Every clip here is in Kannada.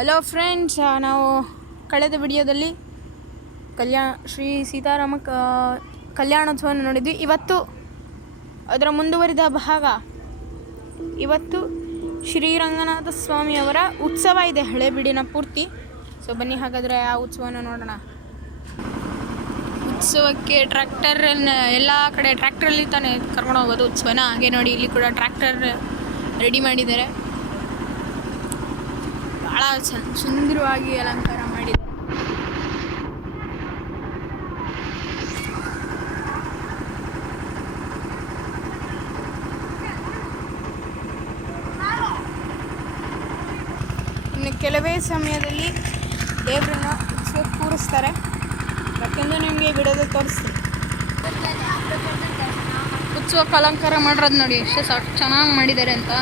ಹಲೋ ಫ್ರೆಂಡ್ಸ್, ನಾವು ಕಳೆದ ವಿಡಿಯೋದಲ್ಲಿ ಶ್ರೀ ಸೀತಾರಾಮ ಕಲ್ಯಾಣೋತ್ಸವವನ್ನು ನೋಡಿದ್ವಿ. ಇವತ್ತು ಅದರ ಮುಂದುವರಿದ ಭಾಗ. ಇವತ್ತು ಶ್ರೀರಂಗನಾಥ ಸ್ವಾಮಿಯವರ ಉತ್ಸವ ಇದೆ, ಹಳೆಬೀಡಿನ ಪೂರ್ತಿ. ಸೊ ಬನ್ನಿ ಹಾಗಾದರೆ ಆ ಉತ್ಸವವನ್ನು ನೋಡೋಣ. ಉತ್ಸವಕ್ಕೆ ಟ್ರ್ಯಾಕ್ಟರ್ ಎಲ್ಲ ಕಡೆ ಟ್ರ್ಯಾಕ್ಟ್ರಲ್ಲಿ ತಾನೇ ಕರ್ಕೊಂಡು ಹೋಗೋದು ಉತ್ಸವನ. ಹಾಗೆ ನೋಡಿ, ಇಲ್ಲಿ ಕೂಡ ಟ್ರ್ಯಾಕ್ಟರ್ ರೆಡಿ ಮಾಡಿದ್ದಾರೆ. ಭಾಳ ಸುಂದರವಾಗಿ ಅಲಂಕಾರ ಮಾಡಿದ್ದಾರೆ. ಇನ್ನು ಕೆಲವೇ ಸಮಯದಲ್ಲಿ ದೇವರನ್ನ ಉತ್ಸವ ಕೂರಿಸ್ತಾರೆ. ಯಾಕೆಂದ್ರೆ ನಿಮಗೆ ವಿಡಿಯೋದ ತೋರಿಸ್ತೀನಿ. ಉತ್ಸವಕ್ಕೆ ಅಲಂಕಾರ ಮಾಡಿರೋದು ನೋಡಿ, ಎಷ್ಟು ಚೆನ್ನಾಗಿ ಮಾಡಿದ್ದಾರೆ ಅಂತ.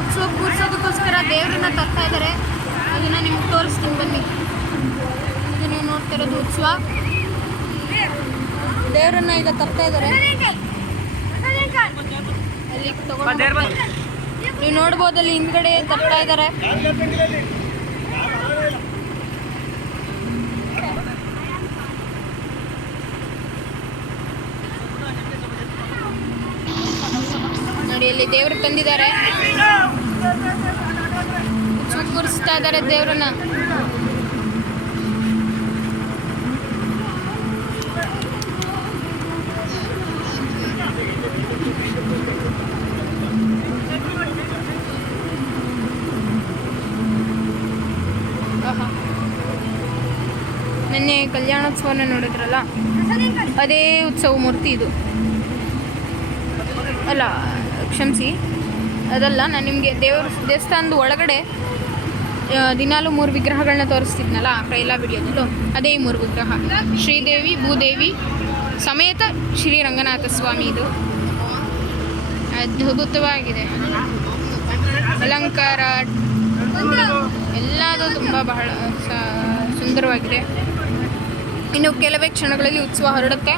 ಉತ್ಸವ ಕೂರಿಸೋದಕ್ಕೋಸ್ಕರ ದೇವರನ್ನ ತರ್ತಾ ಇದ್ದಾರೆ. ಅದನ್ನ ನಿಮ್ಗೆ ತೋರಿಸ್ತೀನಿ ಬನ್ನಿ. ಇದು ನೀವು ನೋಡ್ತಾ ಇರೋದು ಉತ್ಸವ. ದೇವರನ್ನ ಈಗ ತರ್ತಾ ಇದ್ದಾರೆ. ಅಲ್ಲಿ ತಗೊಂಡು ನೀವು ನೋಡ್ಬೋದು, ಅಲ್ಲಿ ಹಿಂದ್ಗಡೆ ತರ್ತಾ ಇದ್ದಾರೆ. ನೋಡಿ, ಅಲ್ಲಿ ದೇವ್ರು ತಂದಿದ್ದಾರೆ. ಕೂರಿಸ್ತಾ ಇದ್ದಾರೆ ದೇವ್ರನ್ನ. ನಿನ್ನೆ ಕಲ್ಯಾಣೋತ್ಸವನ ನೋಡಿದ್ರಲ್ಲ, ಅದೇ ಉತ್ಸವ ಮೂರ್ತಿ ಇದು. ಅಲ್ಲ, ಕ್ಷಮಿಸಿ, ಅದಲ್ಲ. ನಾನು ನಿಮಗೆ ದೇವಸ್ಥಾನದ ಒಳಗಡೆ ದಿನಾಲು 3 ವಿಗ್ರಹಗಳನ್ನ ತೋರಿಸ್ತಿದ್ನಲ್ಲ ಎಲ್ಲ ವಿಡಿಯೋದಲ್ಲೂ, ಅದೇ 3 ವಿಗ್ರಹ. ಶ್ರೀದೇವಿ, ಭೂದೇವಿ ಸಮೇತ ಶ್ರೀರಂಗನಾಥ ಸ್ವಾಮಿ. ಇದು ಅದ್ಭುತವಾಗಿದೆ. ಅಲಂಕಾರ ಎಲ್ಲದೂ ತುಂಬ ಬಹಳ ಸುಂದರವಾಗಿದೆ. ಇನ್ನು ಕೆಲವೇ ಕ್ಷಣಗಳಲ್ಲಿ ಉತ್ಸವ ಹೊರಡುತ್ತೆ.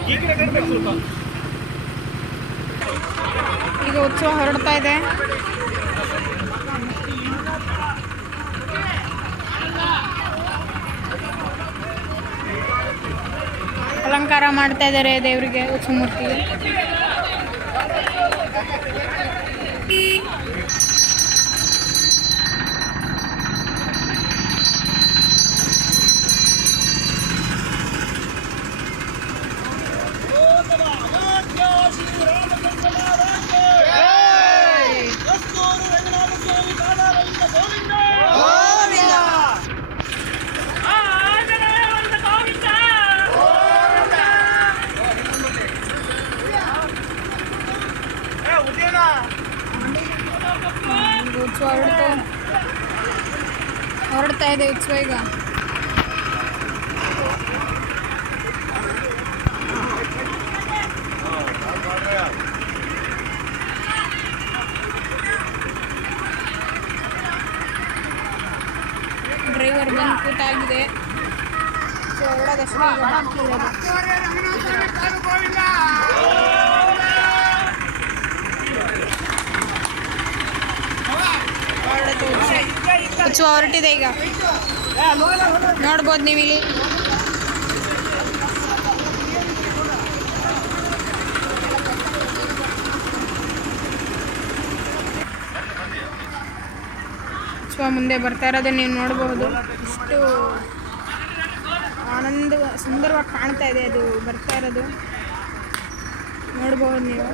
ಈಗ ಉತ್ಸವ ಹೊರಡ್ತಾ ಇದೆ. ಅಲಂಕಾರ ಮಾಡ್ತಾ ಇದ್ದಾರೆ ದೇವರಿಗೆ, ಉತ್ಸವ ಮೂರ್ತಿಗೆ. ಉತ್ಸವ ಹೊರಡ್ತಾ ಇದೆ ಉತ್ಸವ ಈಗ. ಡ್ರೈವರ್ ಬಂದು ಕೂತಾಗಿದೆ. ಹೊರಡೋದಷ್ಟೇ ಈಗ ಬಾಕಿ ಇರೋದು. ಉತ್ಸವ ಹೊರಟಿದೆ ಈಗ, ನೋಡ್ಬೋದು ನೀವಿಲ್ಲಿ. ಉತ್ಸವ ಮುಂದೆ ಬರ್ತಾ ಇರೋದನ್ನ ನೀವು ನೋಡಬಹುದು. ಎಷ್ಟು ಸುಂದರವಾಗಿ ಕಾಣ್ತಾ ಇದೆ ಅದು ಬರ್ತಾ ಇರೋದು, ನೋಡ್ಬೋದು ನೀವು.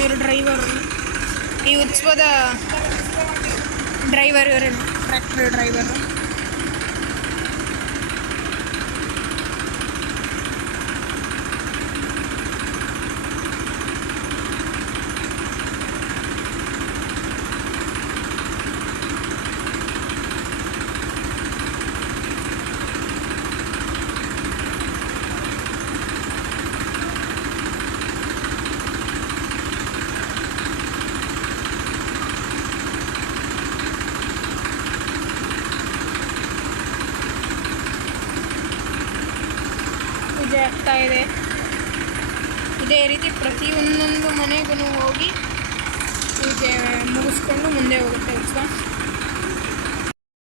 ಇವರು ಡ್ರೈವರು, ಈ ಉತ್ಸವದ ಡ್ರೈವರ್, ಇವರು ಟ್ರ್ಯಾಕ್ಟರ್ ಡ್ರೈವರು. ಆಗ್ತಾ ಇದೆ. ಇದೇ ರೀತಿ ಪ್ರತಿಯೊಂದೊಂದು ಮನೆಗೂ ಹೋಗಿ ಪೂಜೆ ಮುಗಿಸ್ಕೊಂಡು ಮುಂದೆ ಹೋಗುತ್ತೆ ಉತ್ಸವ.